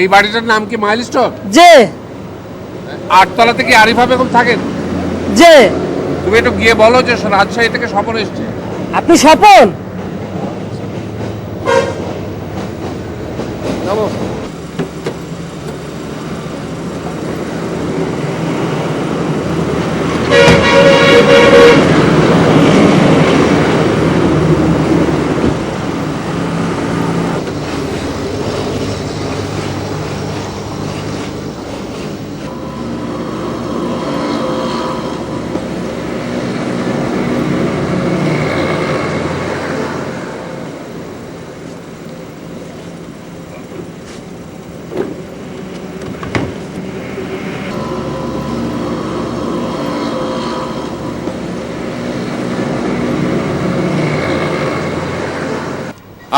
এই বাড়িটার নাম কি মাইলস্টোন? যে আটতলাতে কি আরিফা বেগম থাকেন? যে তুমি একটু গিয়ে বলো যে রাজশাহী থেকে স্বপন এসছে। আপনি স্বপন? যাবো।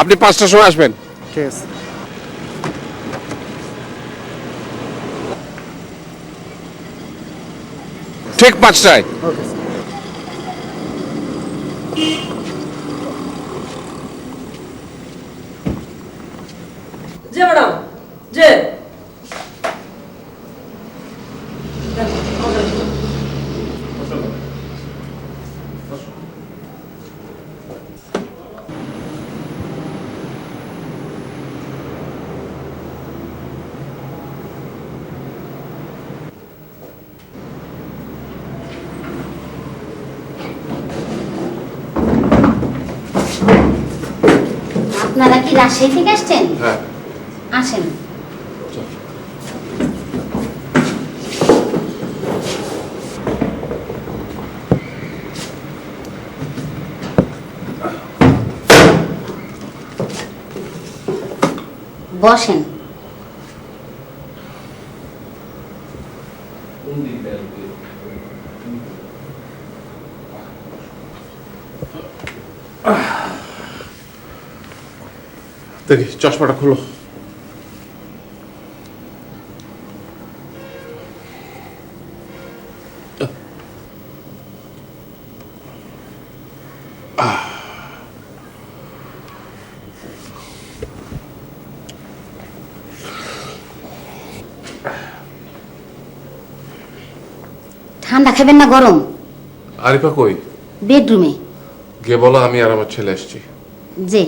আপনি 5টার সময় আসবেন। ঠিক আছে। ঠিক 5টায়। Okay sir. জি ম্যাডাম, জি। আপনারা কি রাজশাহী থেকে আসছেন? হ্যাঁ। আসেন। বসেন। দেখি চশমাটা খুলো। ঠান্ডা খাবেন না গরম? আরিফা কই? বেডরুমে। গিয়ে বলো আমি আর আমার ছেলে এসেছি। যে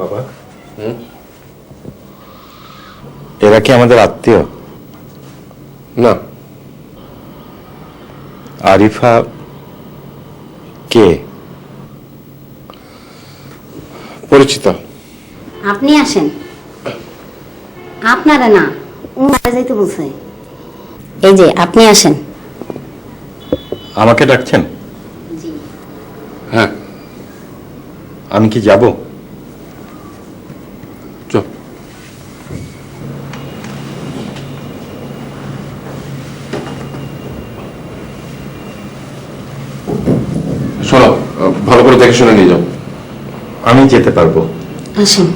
বাবা, এরা কি আমাদের আত্মীয়? না। আরিফা কে? পরিচিত। আপনি আসেন। আপনারা না, উনারা যাইতে বলছে। এই যে আপনি আসেন। আমাকে ডাকছেন? জি। হ্যাঁ। আমি কি যাব? চল। শোনো, ভালো করে দেখে শুনে নিয়ে যাও। আমি যেতে পারবো। আসেন।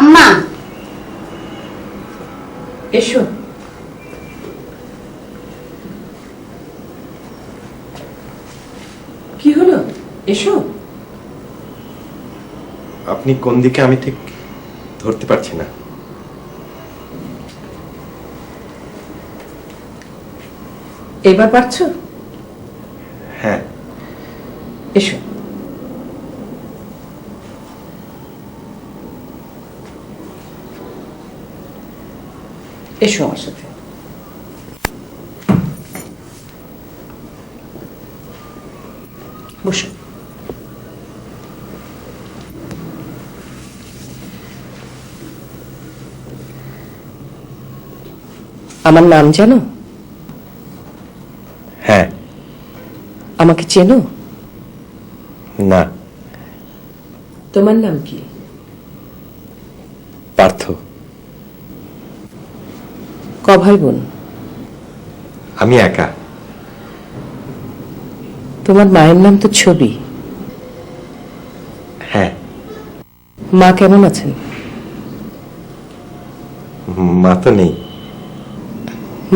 আম্মা এসো। কি হলো? এসো। আপনি কোন দিকে আমি ঠিক ধরতে পারছি না। এবার পারছো? হ্যাঁ। এসো। এসো আমার সাথে। বসো। আমার নাম জানো? হ্যাঁ। আমাকে চেনো? না। তোমার নাম কি? পার্থ। ক ভাই বোন? আমি একা। তোমার মায়ের নাম তো ছবি। হ্যাঁ। মা কেমন আছেন? মা তো নেই,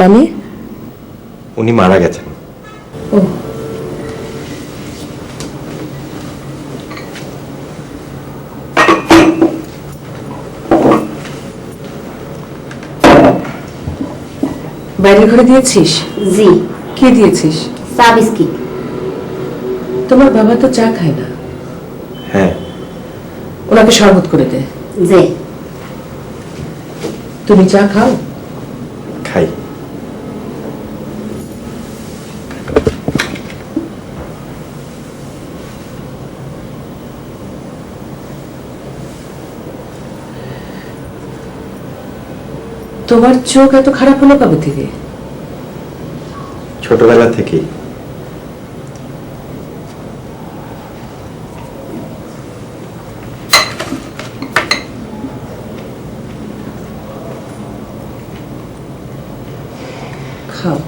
মানে? উনি মারা গেছেন। ও, বাইরের ঘরে দিয়েছিস? জি। কে দিয়েছিস? চা বিস্কিট। তোমার বাবা তো চা খায় না, হ্যাঁ। ওনাকে শরবত করে দে। যে তুমি চা খাও? খাই। তোমার চোখ এত খারাপ হলো কবে থেকে? ছোটবেলা থেকেই। খাও।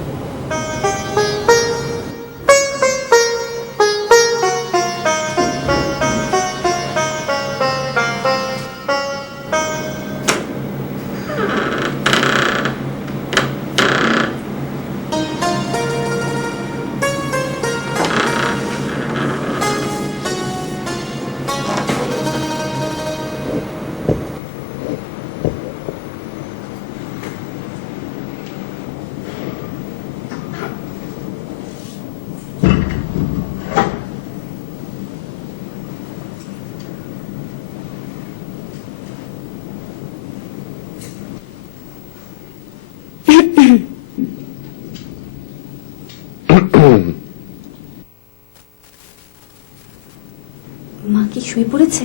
মা কি শুয়ে পড়েছে?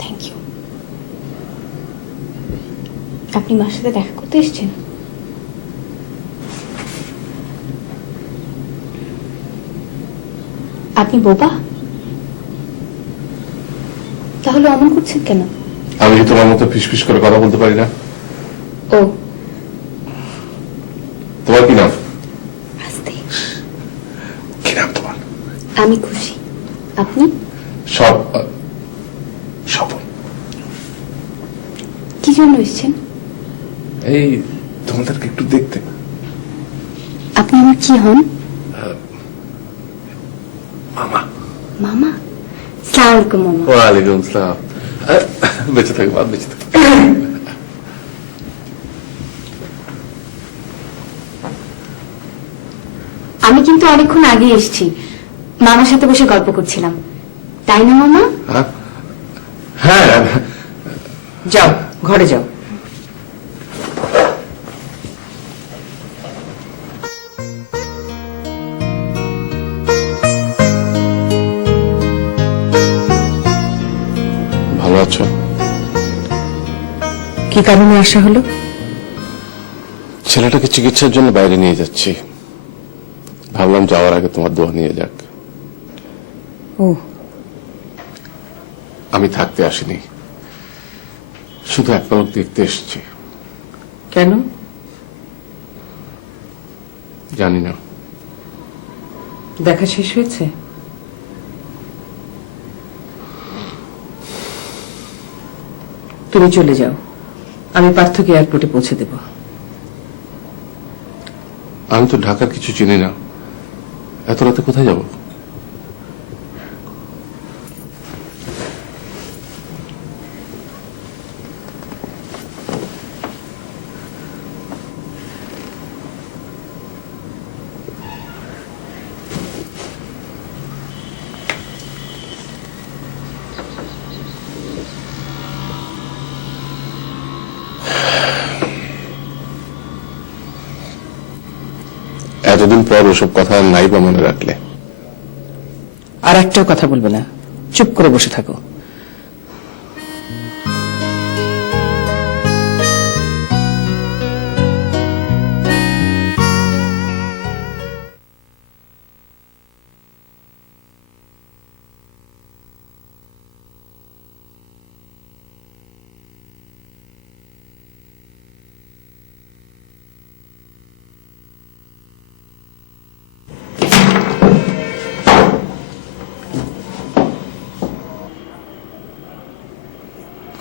Thank you. আপনি মার সাথে দেখা করতে এসেছেন? আপনি বোবা? তাহলে অমন করছেন কেন? আমি কি তোমার মতো ফিসফিস করে কথা বলতে পারি না? ও তোমার কি নাম? আস্তে। কি নাম তোমার? আমি খুশি। আপনি? সব স্বপন। কি জন্য এসেছেন? এই তোমাদেরকে একটু দেখতে। আপনি আমার কি হন? মামা। মামা? সালাম আলাইকুম মামা। ওয়ালাইকুম আসসালাম। বেঁচে থাকো, বাদ বেঁচে থাকো। আমি কিন্তু অনেকক্ষণ আগে এসেছি, মামার সাথে বসে গল্প করছিলাম, তাই না মামা? হ্যাঁ। যাও ঘরে যাও। ভালো আছো? কি কারণে আসা হলো? ছেলেটাকে চিকিৎসার জন্য বাইরে নিয়ে যাচ্ছি, ভাবলাম যাওয়ার আগে তোমার দোয়া নিয়ে যাক। ও, আমি থাকতে আসিনি, শুধু এক পলক দেখতে এসেছি। কেন? জানি না। দেখা শেষ হয়েছে? তুমি চলে যাও, আমি পার্থকে এয়ারপোর্টে পৌঁছে দেব। আমি তো ঢাকার কিছু চিনি না, এত রাতে কোথায় যাব? এতদিন পর ওসব কথা নাই বা মনে রাখলে? আর একটাও কথা বলবে না। চুপ করে বসে থাকো।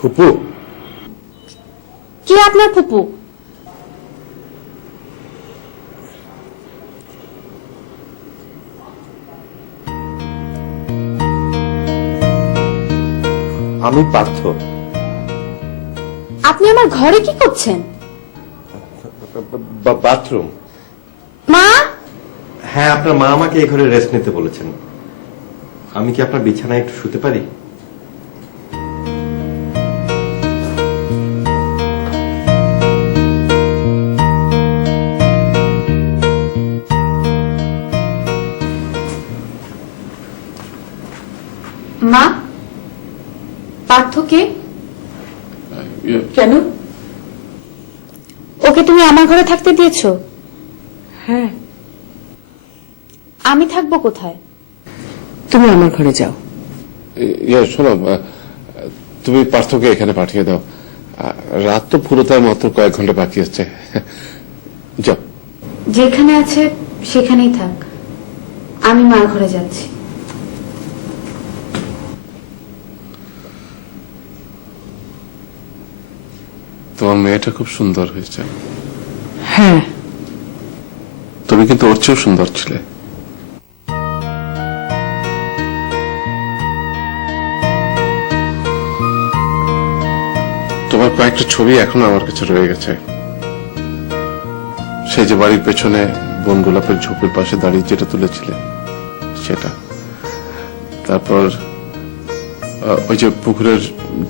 ফুপু, কে আপনার ফুপু? আমি পার্থ। আপনি আমার ঘরে কি করছেন? বাথরুম। মা, হ্যাঁ, আপনার মা আমাকে এই ঘরে রেস্ট নিতে বলেছেন। আমি কি আপনার বিছানায় একটু শুতে পারি? মা, পার্থকে? কেন? ওকে তুমি আমার ঘরে থাকতে দিয়েছো? হ্যাঁ। আমি থাকবো কোথায়? তুমি আমার ঘরে যাও। শোনো, তুমি পার্থকে এখানে পাঠিয়ে দাও। রাত তো পুরোটার মাত্র কয়েক ঘন্টা বাকি আছে। যাও। যেখানে আছে সেখানেই থাক, আমি মার ঘরে যাচ্ছি। তোমার মেয়েটা খুব সুন্দর হয়েছে। হ্যাঁ, তুমি কিন্তু ওর চেয়েও সুন্দর ছিলে। তোমার কয়েকটা ছবি এখনো আমার কাছে রয়ে গেছে। সেই যে বাড়ির পেছনে বন গোলাপের ঝোপের পাশে দাঁড়িয়ে যেটা তুলেছিলে সেটা, তারপর ওই যে পুকুরের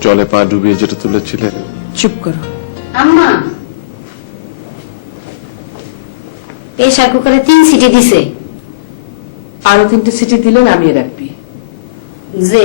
জলে পা ডুবিয়ে যেটা তুলেছিলে। চুপ করো। আম্মা, প্রেসার কুকারে 3 সিটি দিছে। আরো 3টে সিটি দিলে নামিয়ে রাখবি। যে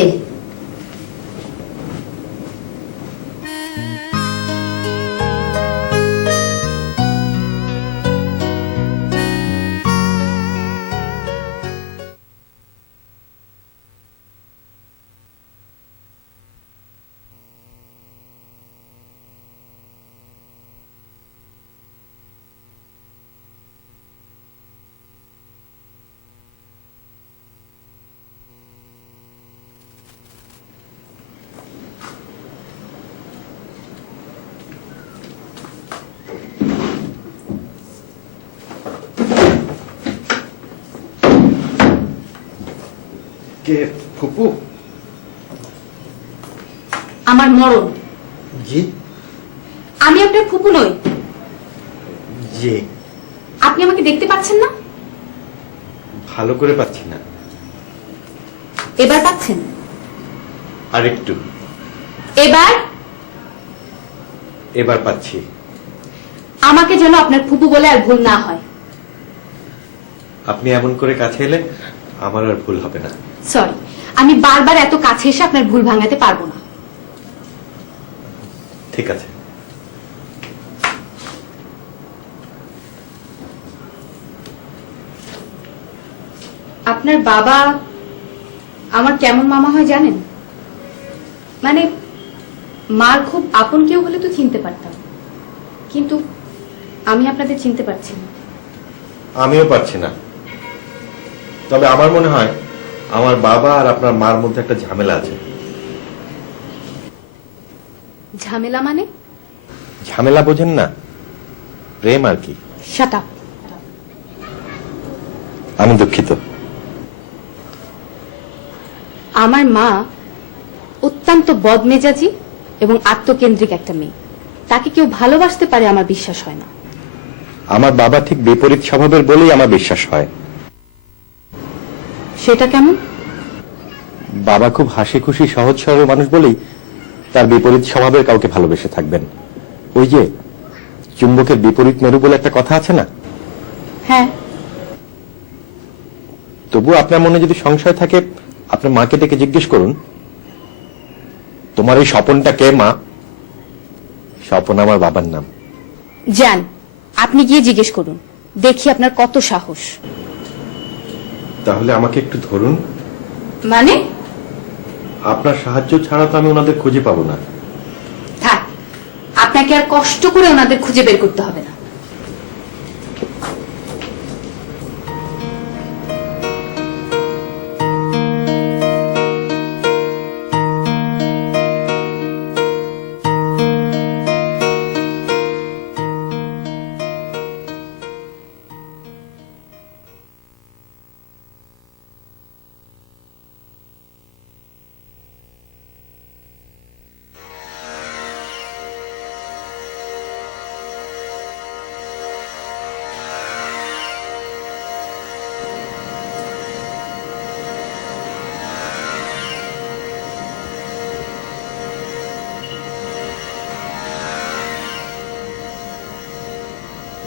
কে ফুপু? আমার মরণ। জি আমি আপনার ফুপু নই। জি। আপনি আমাকে দেখতে পাচ্ছেন না? ভালো করে পাচ্ছি না। এবার পাচ্ছেন? আরেকটু। এবার? এবার পাচ্ছি। আমাকে যেন আপনার ফুপু বলে আর ভুল না হয়। আপনি এমন করে কাছে এলে আমার আর ভুল হবে না। সরি, আমি বারবার এত কাছে এসে আপনার ভুল ভাঙাতে পারবো না। ঠিক আছে। আপনার বাবা আমার কেমন মামা হয় জানেন? মানে মার খুব আপন কেউ হলে তো চিনতে পারতাম, কিন্তু আমি আপনাদের চিনতে পারছি না। আমিও পারছি না। তবে আমার মনে হয় আমার বাবা আর আপনার মার মধ্যে একটা ঝামেলা আছে। ঝামেলা মানে? ঝামেলা বোঝেন না? প্রেম আর কি। Shut up. আমি দুঃখিত। আমার মা অত্যন্ত বদমেজাজি এবং আত্মকেন্দ্রিক একটা মেয়ে। তাকে কেউ ভালোবাসতে পারে আমার বিশ্বাস হয় না। আমার বাবা ঠিক বিপরীত স্বভাবের বলেই আমার বিশ্বাস হয়। সেটা কেমন? বাবা খুব হাসি খুশি সহজ সরল মানুষ বলেই তার বিপরীত স্বভাবের কাউকে ভালোবেসে থাকবেন। ওই যে চুম্বকের বিপরীত মেরু বলে একটা কথা আছে না? হ্যাঁ। তবু আপনার মনে যদি সংশয় থাকে আপনার মাকে ডেকে জিজ্ঞেস করুন তোমার এই স্বপনটা কে মা। স্বপন আমার বাবার নাম। যান, আপনি গিয়ে জিজ্ঞেস করুন, দেখি আপনার কত সাহস। তাহলে আমাকে একটু ধরুন। মানে? আপনার সাহায্য ছাড়া তো আমি ওনাদের খুঁজে পাবো না। থাক, আপনাকে আর কষ্ট করে ওনাদের খুঁজে বের করতে হবে না।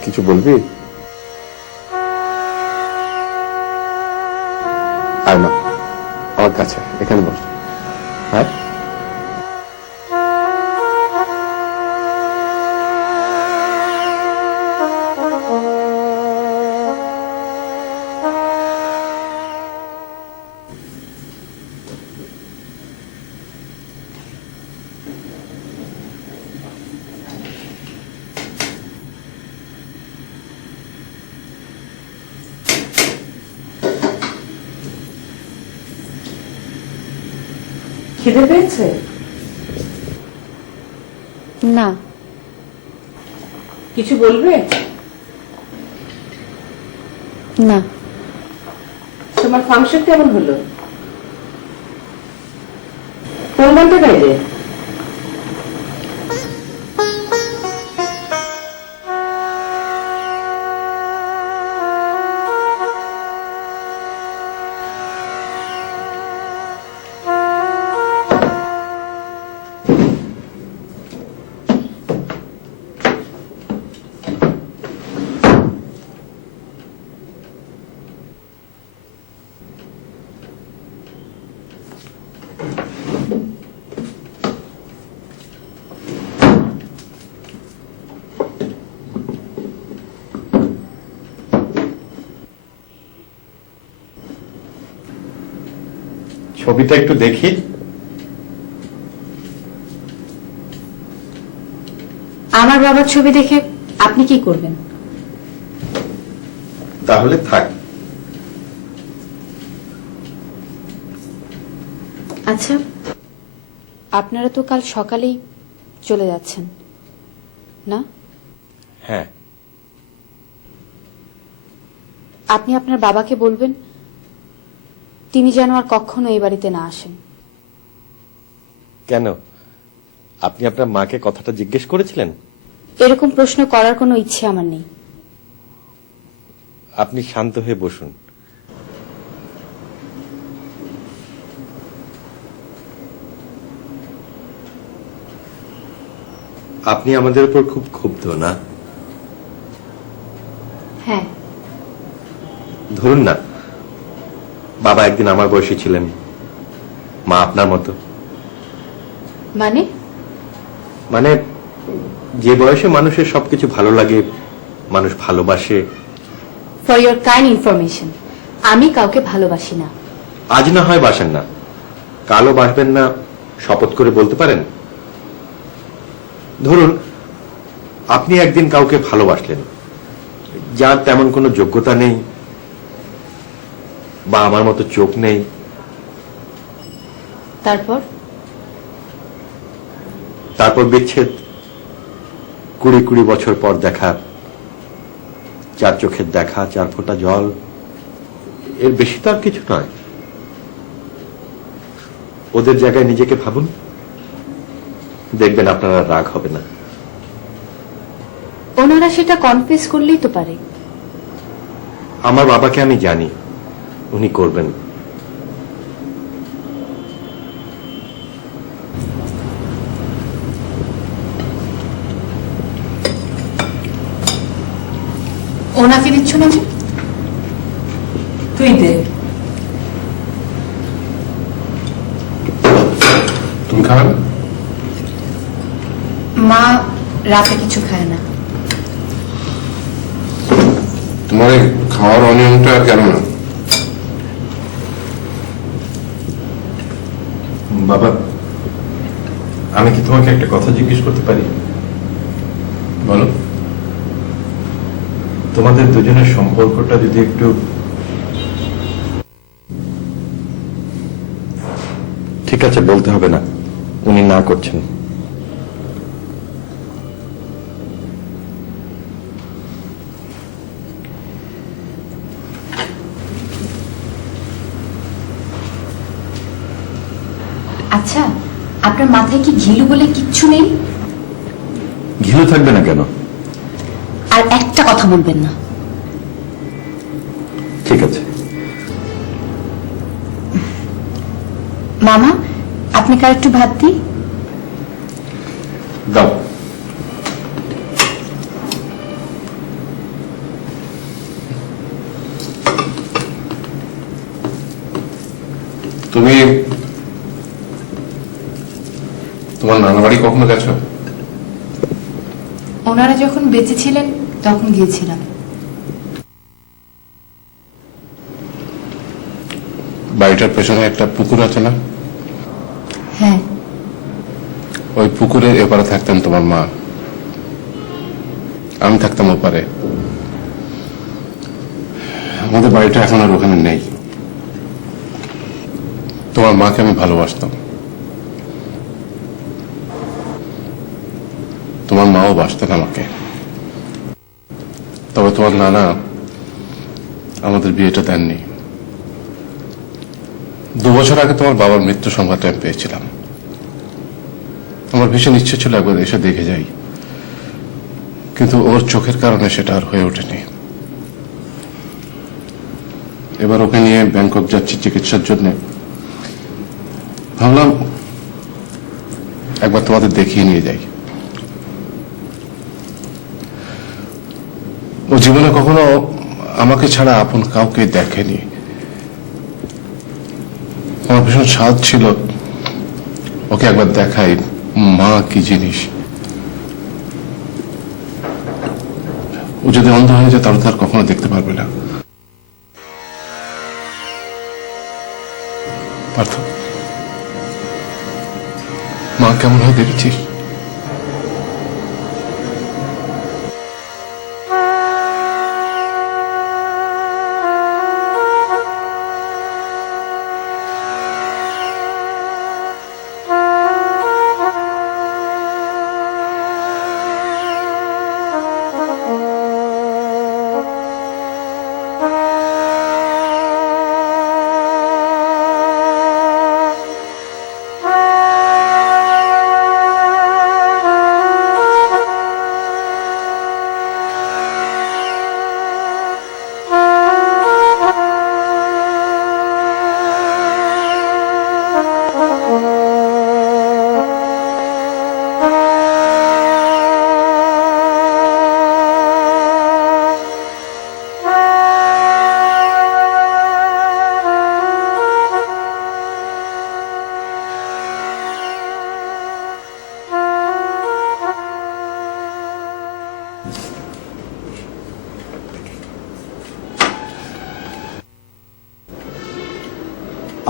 কিছু বলবি? আর না, আমার কাছে এখানে বস। হ্যাঁ, খিদে পেয়েছে? না। কিছু বলবে? না। তোমার ফাংশন কেমন হলো? কোন গানটা গাইলে? ছবিটা একটু দেখি। আমার বাবার ছবি দেখে আপনি কি করবেন? তাহলে থাক। আচ্ছা, আপনারা তো কাল সকালেই চলে যাচ্ছেন না? হ্যাঁ। আপনি আপনার বাবাকে বলবেন তিনি যেন আর কখনো এই বাড়িতে না আসেন। কেন, আপনি আপনার মাকে কথাটা জিজ্ঞেস করেছিলেন? এরকম প্রশ্ন করার কোনো ইচ্ছে আমার নেই। আপনি শান্ত হয়ে বসুন। আপনি আমাদের উপর খুব ক্ষুব্ধ না? হ্যাঁ। ধরুন না, বাবা একদিন আমার বয়সী ছিলেন, মা আপনার মতো। মানে? মানে যে বয়সে মানুষের সবকিছু ভালো লাগে, মানুষ ভালোবাসে। ফর ইয়োর কাইন্ড ইনফরমেশন, আমি কাউকে ভালোবাসি না। আজ না হয় বাসেন না, কালও বাসবেন না, শপথ করে বলতে পারেন? ধরুন আপনি একদিন কাউকে ভালোবাসলেন, যার তেমন কোনো যোগ্যতা নেই বা আমার মতো চোখ নেই। তারপর? তারপর বিচ্ছেদ। 20 বছর পর দেখা, 4 চোখের দেখা, 4 ফোঁটা জল, এর বেশি তো আর কিছু নয়। ওদের জায়গায় নিজেকে ভাবুন, দেখবেন আপনারা রাগ হবে না। ওনারা সেটা কনফেস করলেই তো পারে। আমার বাবাকে আমি জানি, উনি করবেন। ওনাকে দিচ্ছ না যে? তুই দে। মা রাতে কিছু খায় না। তোমার এই খাওয়ার অনিয়মটা কেন না? বাবা, আমি কি তোমাকে একটা কথা জিজ্ঞেস করতে পারি? বলো। তোমাদের দুজনের সম্পর্কটা যদি একটু... ঠিক আছে, বলতে হবে না, উনি না করছেন। আচ্ছা, আপনার মাথায় কি ঘিলু বলে কিচ্ছু নেই? ঘিলু থাকবে না কেন? আর একটা কথা বলবেন না। ঠিক আছে। মামা, আপনাকে আর একটু ভাত দিই? দাও। তুমি তোমার নানা বাড়ি কখনো গেছো? ওনারা যখন বেঁচে ছিলেন তখন গিয়েছিলাম। বাড়িটার পেছনে একটা পুকুর আছে না? হ্যাঁ। ওই পুকুরের এপারে থাকতেন তোমার মা, আমি থাকতাম ওপারে। আমাদের বাড়িটা এখন আর ওখানে নেই। তোমার মাকে আমি ভালোবাসতাম, তোমার মাও বাসতেন আমাকে। তবে তোমার নানা আমাদের বিয়েটা দেননি। 2 বছর আগে তোমার বাবার মৃত্যু সংবাদটা আমি পেয়েছিলাম। আমার ভীষণ ইচ্ছে ছিল একবার এসে দেখে যাই, কিন্তু ওর চোখের কারণে সেটা আর হয়ে ওঠেনি। এবার ওকে নিয়ে ব্যাংকক যাচ্ছি চিকিৎসার জন্য। ভাবলাম একবার তোমাদের দেখিয়ে নিয়ে যাই। ও জীবনে কখনো আমাকে ছাড়া আপন কাউকে দেখেনি। আমার ভীষণ স্বাদ ছিল ওকে একবার দেখাই মা কি জিনিস। ও যদি অন্ধ হয়ে যায় তাহলে তার কখনো দেখতে পারবে না। পার্থ, মা কেমন হয় দেখেছিস?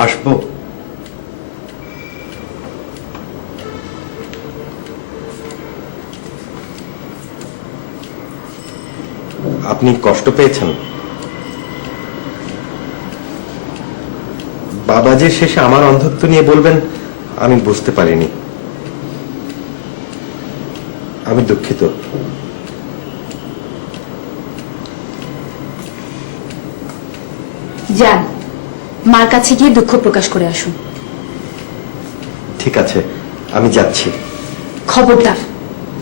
আসবো? আপনি কষ্ট পেয়েছেন? বাবা যে শেষে আমার অন্ধত্ব নিয়ে বলবেন আমি বুঝতে পারিনি। আমি দুঃখিত। যান, মার কাছে গিয়ে দুঃখ প্রকাশ করে আসুন। ঠিক আছে, আমি যাচ্ছি। খবরদার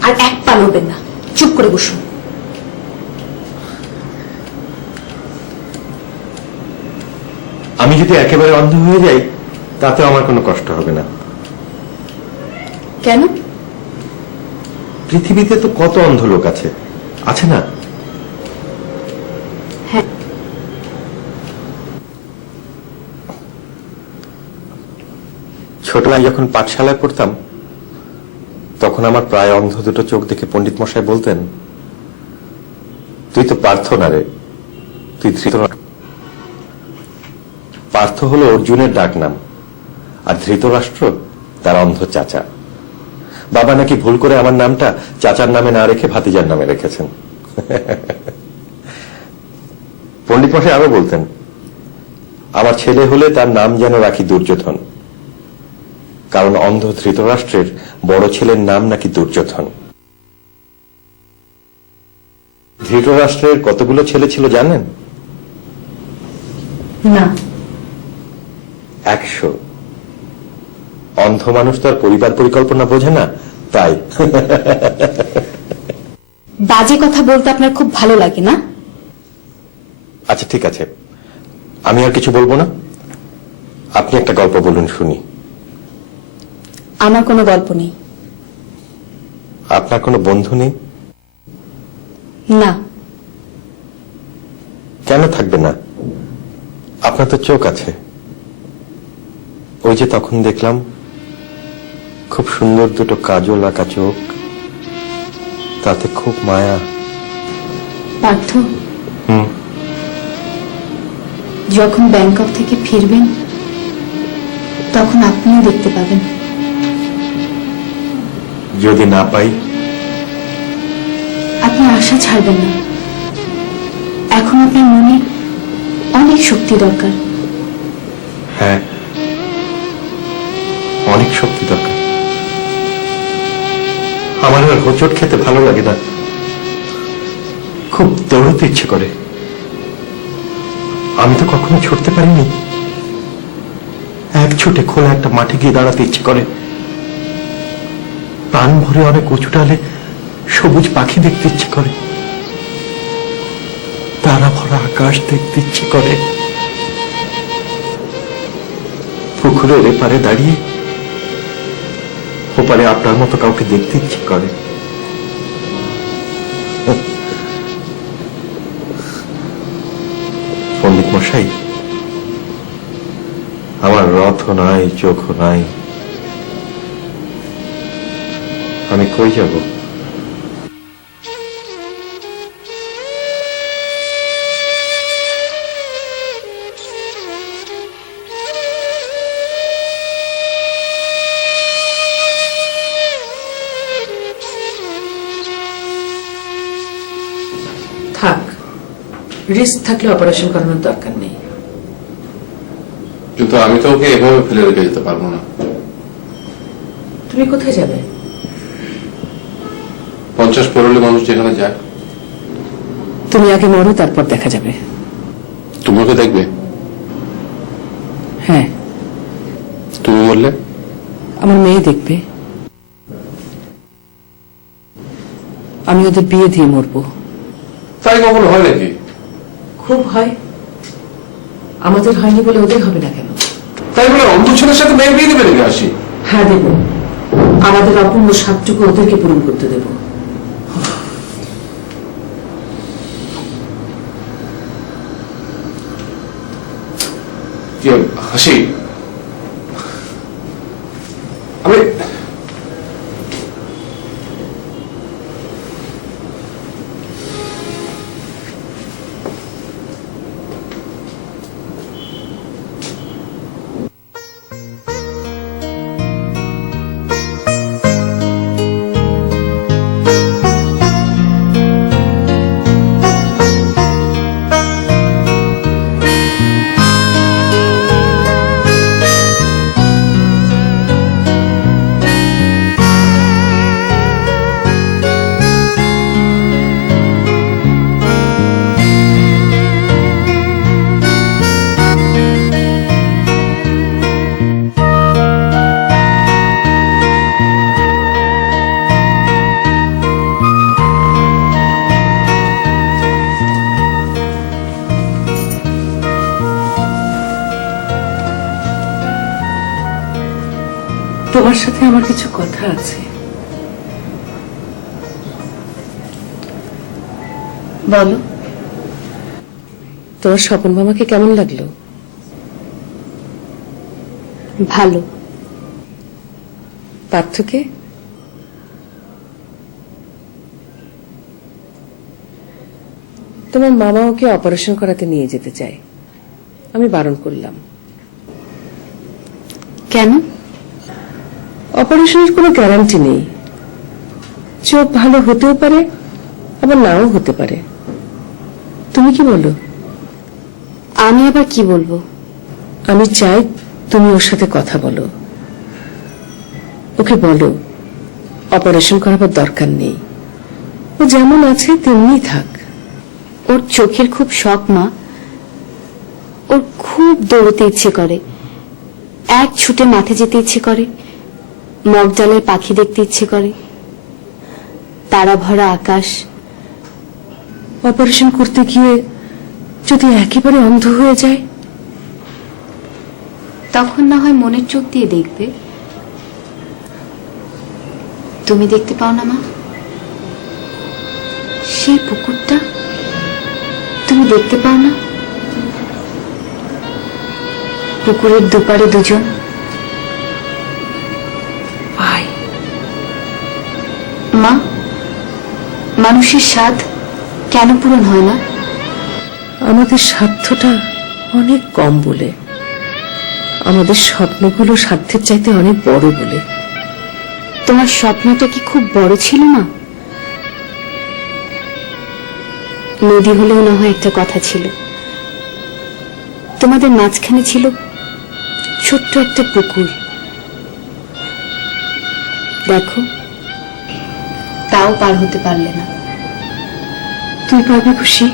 আর এক পা নড়বেন না, চুপ করে বসুন। আমি যদি একেবারে অন্ধ হয়ে যাই তাতে আমার কোনো কষ্ট হবে না। কেন? পৃথিবীতে তো কত অন্ধ লোক আছে, আছে না? হ্যাঁ। ছোটবেলায় যখন পাঠশালায় পড়তাম তখন আমার প্রায় অন্ধ দুটো চোখ দেখে পণ্ডিত মশাই বলতেন, তুই তো পার্থ না রে, তুই ধৃতরাষ্ট্র। পার্থ হলো অর্জুনের ডাক নাম, আর ধৃতরাষ্ট্র তার অন্ধ চাচা। বাবা নাকি ভুল করে আমার নামটা চাচার নামে না রেখে ভাতিজার নামে রেখেছেন। পণ্ডিত মশাই আরো বলতেন, আমার ছেলে হলে তার নাম যেন রাখি দুর্যোধন, কারণ অন্ধ ধৃতরাষ্ট্রের বড় ছেলের নাম নাকি দুর্যোধন। ধৃতরাষ্ট্রের কতগুলো ছেলে ছিল জানেন? না। 100। অন্ধ মানুষ তো আর পরিবার পরিকল্পনা বোঝে না, তাই। বাজে কথা বলতে আপনার খুব ভালো লাগে না? আচ্ছা ঠিক আছে, আমি আর কিছু বলবো না, আপনি একটা গল্প বলুন শুনি। আমার কোনো গল্প নেই। আপনার কোনো বন্ধু নেই? না। কেন থাকবে না? আপনার তো চোখ আছে। ওই যে তখন দেখলাম খুব সুন্দর দুটো কাজল আঁকা চোখ, তাতে খুব মায়া। পার্থ, হুম। যখন ব্যাংকক থেকে ফিরবেন তখন আপনিও দেখতে পাবেন। যদি না পাই? আপনি আশা ছাড়বেন না। এখন আপনার মনে অনেক শক্তি দরকার। হ্যাঁ, অনেক শক্তি দরকার। আমার আর হোঁচট খেতে ভালো লাগে না, খুব দৌড়তে ইচ্ছে করে। আমি তো কখনো ছুটতে পারিনি, এক ছুটে খোলা একটা মাঠে গিয়ে দাঁড়াতে ইচ্ছে করে। প্রাণ ভরে অনেক উঁচু ডালে সবুজ পাখি দেখতে ইচ্ছে করে, তারা ভরা আকাশ দেখতে ইচ্ছে করে। পুকুরের এপারে দাঁড়িয়ে ওপারে আপনার মতো কাউকে দেখতে ইচ্ছে করে। পণ্ডিত মশাই, আমার রথ নাই, চোখ নাই, আমি কই যাব? থাক, রিস্ক থাকলে অপারেশন করানোর দরকার নেই। কিন্তু আমি তো ওকে এভাবে ফেলে রেখে যেতে পারবো না। তুমি কোথায় যাবে? 50 পরলে মানুষ যেখানে যায়। তুমি আগে মরো, তারপর দেখা যাবে। তুমি ওকে দেখবে? হ্যাঁ, তুমি বললে? আমার মেয়ে দেখবে। আমি ওদের বিয়ে দিয়ে মরবো। তাই কখনো হয় নাকি? খুব হয়, আমাদের হয়নি বলে ওদের হবে না কেন? তাই বলে অন্ধ ছেলের সাথে মেয়ে বিয়ে দেবে নাকি? আসি হ্যাঁ দেব, আমাদের অপূর্ণ স্বাদটুকু ওদেরকে পূরণ করতে দেব। হাসি, আমি তোমার সাথে আমার কিছু কথা আছে। বলো। তোমার স্বপন মামাকে কেমন লাগলো? ভালো। পার্থকে? তোমার মামা ওকে অপারেশন করাতে নিয়ে যেতে চায়। আমি বারণ করলাম। কেন? অপারেশনের কোনো গ্যারান্টি নেই। চোখ ভালো হতেও পারে, আবার নাও হতে পারে। তুমি কি বলো? আমি আবার কি বলবো? আমি চাই তুমি ওর সাথে কথা বলো, ওকে বলো অপারেশন করাবার দরকার নেই, ও যেমন আছে তেমনি থাক। ওর চোখের খুব শখ মা। ওর খুব দৌড়তে ইচ্ছে করে, এক ছুটে মাঠে যেতে ইচ্ছে করে, মগডালের পাখি দেখতে ইচ্ছে করে, তারা ভরা আকাশ। অপারেশন করতে গিয়ে যদি একেবারে অন্ধ হয়ে যায়, তখন না হয় মনের চোখ দিয়ে দেখবে। তুমি দেখতে পাও না মা? সেই পুকুরটা তুমি দেখতে পাও না? পুকুরের দুপারে দুজন। ভাই, মা, মানুষের স্বাদ কেন পূরণ হয় না? আমাদের সাধ্যটা অনেক কম বলে, আমাদের স্বপ্নগুলো সাধ্যের চাইতে অনেক বড় বলে। তোমার স্বপ্নটা কি খুব বড় ছিল মা? নদী হলেও না হয় একটা কথা ছিল, তোমাদের মাঝখানে ছিল ছোট্ট একটা পুকুর। দেখো, তাও পার হতে পারলে না। তুই পারবি খুশি?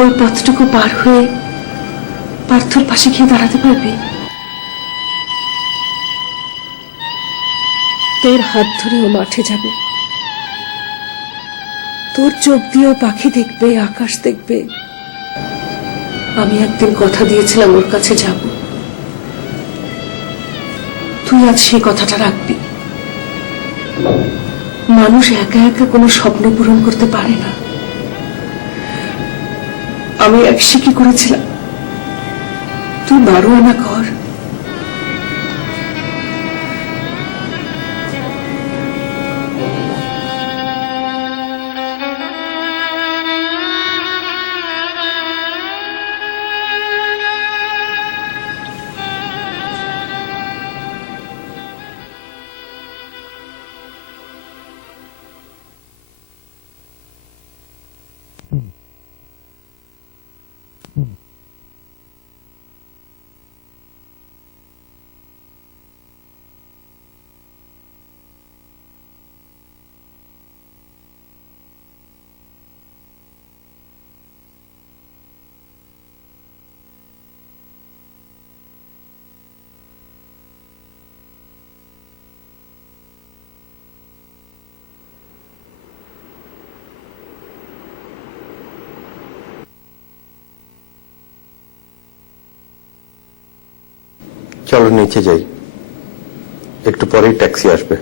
ওই পথটুকু পার হয়ে পার্থর পাশে গিয়ে দাঁড়াতে পারবি? তোর হাত ধরে ও মাঠে যাবে, তোর চোখ দিয়েও পাখি দেখবে, আকাশ দেখবে। আমি একদিন কথা দিয়েছিলাম ওর কাছে যাব, তুই আজ সেই কথাটা রাখবি। মানুষ একা একা কোনো স্বপ্ন পূরণ করতে পারে না। আমি এক শিখি করেছিলাম, তুই 12 আনা কর। চলো নিচে যাই, একটু পরেই ট্যাক্সি আসবে।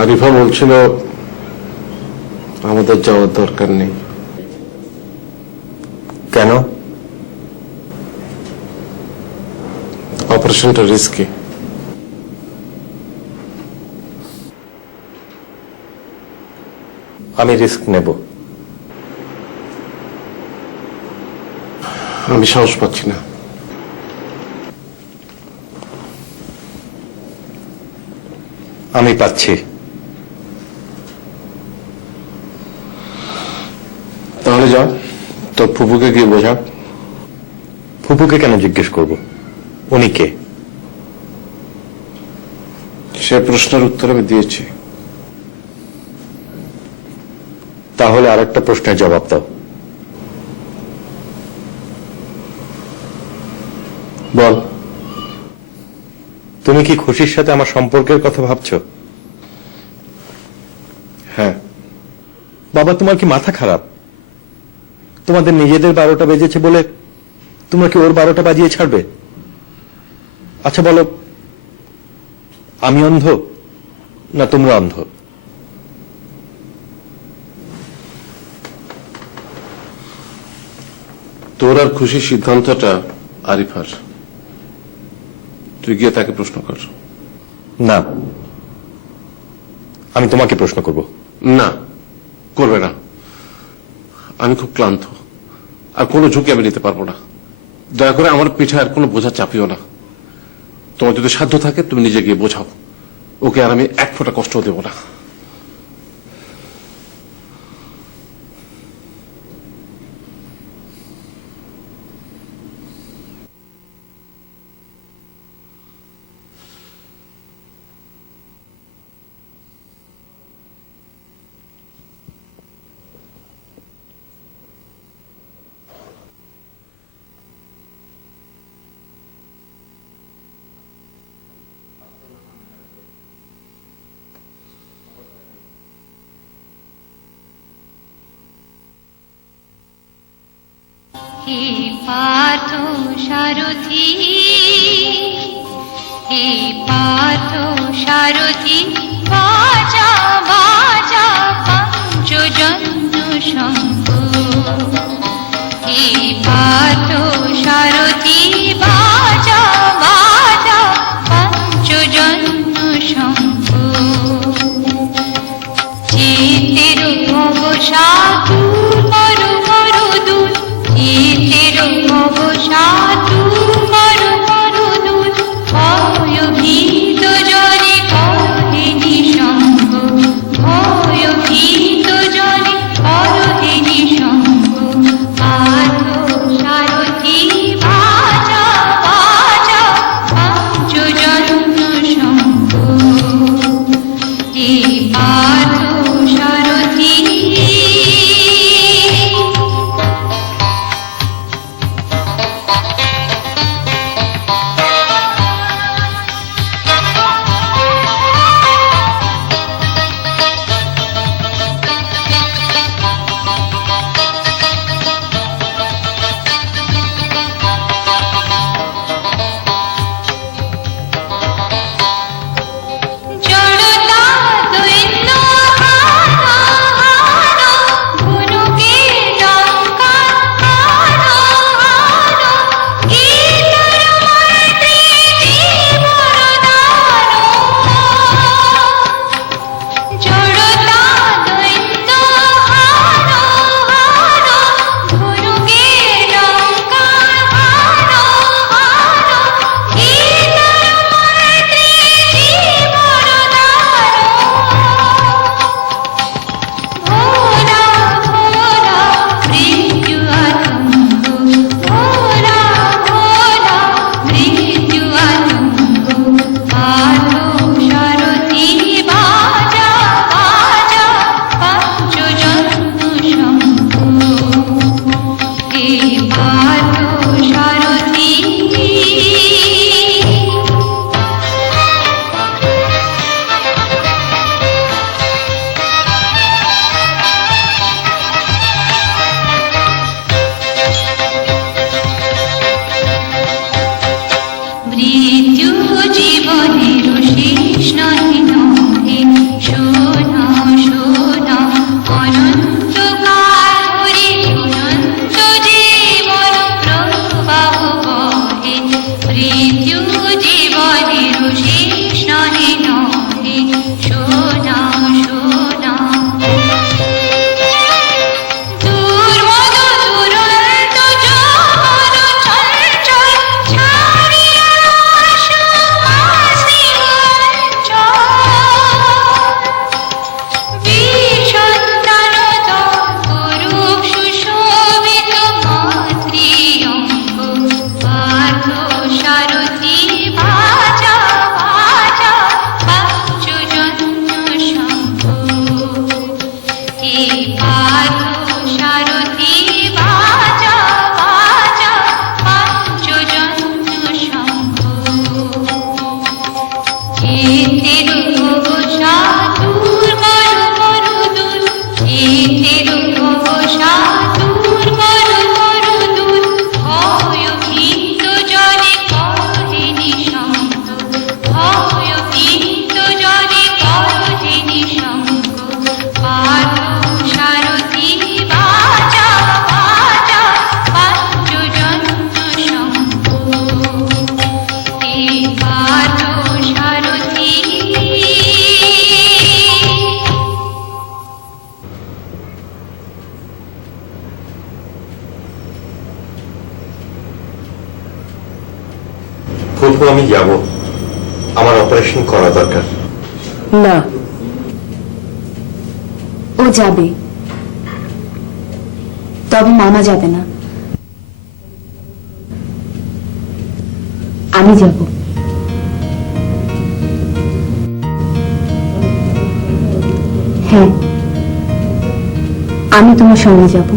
আরিফা বলছিল আমাদের যাওয়ার দরকার নেই। কেন? অপারেশনটা রিস্কি। আমি রিস্ক নেব। আমি সাহস পাচ্ছি না। আমি পাচ্ছি। তাহলে যাও, তোর ফুপুকে গিয়ে বোঝা। ফুপুকে কেন জিজ্ঞেস করব? উনি কে? সে প্রশ্নের উত্তর আমি দিয়েছি। তাহলে আরেকটা প্রশ্নের জবাব দাও। বল। তুমি কি খুশির সাথে আমার সম্পর্কের কথা ভাবছো? হ্যাঁ। বাবা, তোমার কি মাথা খারাপ? তোমাদের নিজেদের 12টা বেজেছে বলে তোমরা কি ওর 12টা বাজিয়ে ছাড়বে? আচ্ছা বলো, আমি অন্ধ না তোমরা অন্ধ? তোর আর খুশির সিদ্ধান্তটা আরিফার, তুই গিয়ে তাকে প্রশ্ন কর। না, আমি তোমাকে প্রশ্ন করব। না, করবে না। আমি খুব ক্লান্ত, আর কোনো ঝুঁকি আমি নিতে পারবো না। দয়া করে আমার পিঠে আর কোনো বোঝা চাপিও না। তোমার যদি সাধ্য থাকে তুমি নিজে গিয়ে বোঝাও। ওকে আর আমি এক ফোঁটা কষ্ট দেব না। হে পার্থ সারথি, হে পার্থ সারথি, বাজা বাজা পঞ্চজন্য শঙ্খ। হে পার্থ সারথি, বাজা বাজা পঞ্চজন্য শঙ্খ। চিতের ভবসাধু মরু মরু দূর, চিতের ভবসাধু মরু মরু দূর, ভয়ভীত জনে করহে নিঃসঙ্গ, ভয়ভীত জনে করহে নিঃসঙ্গ। পার্থ ফুফু আমি যাব, আমার অপারেশন করা দরকার। না, ও যাবে, তবে মামা যাবে না। আমি যাব। হ্যাঁ, আমি তোমার সঙ্গে যাব।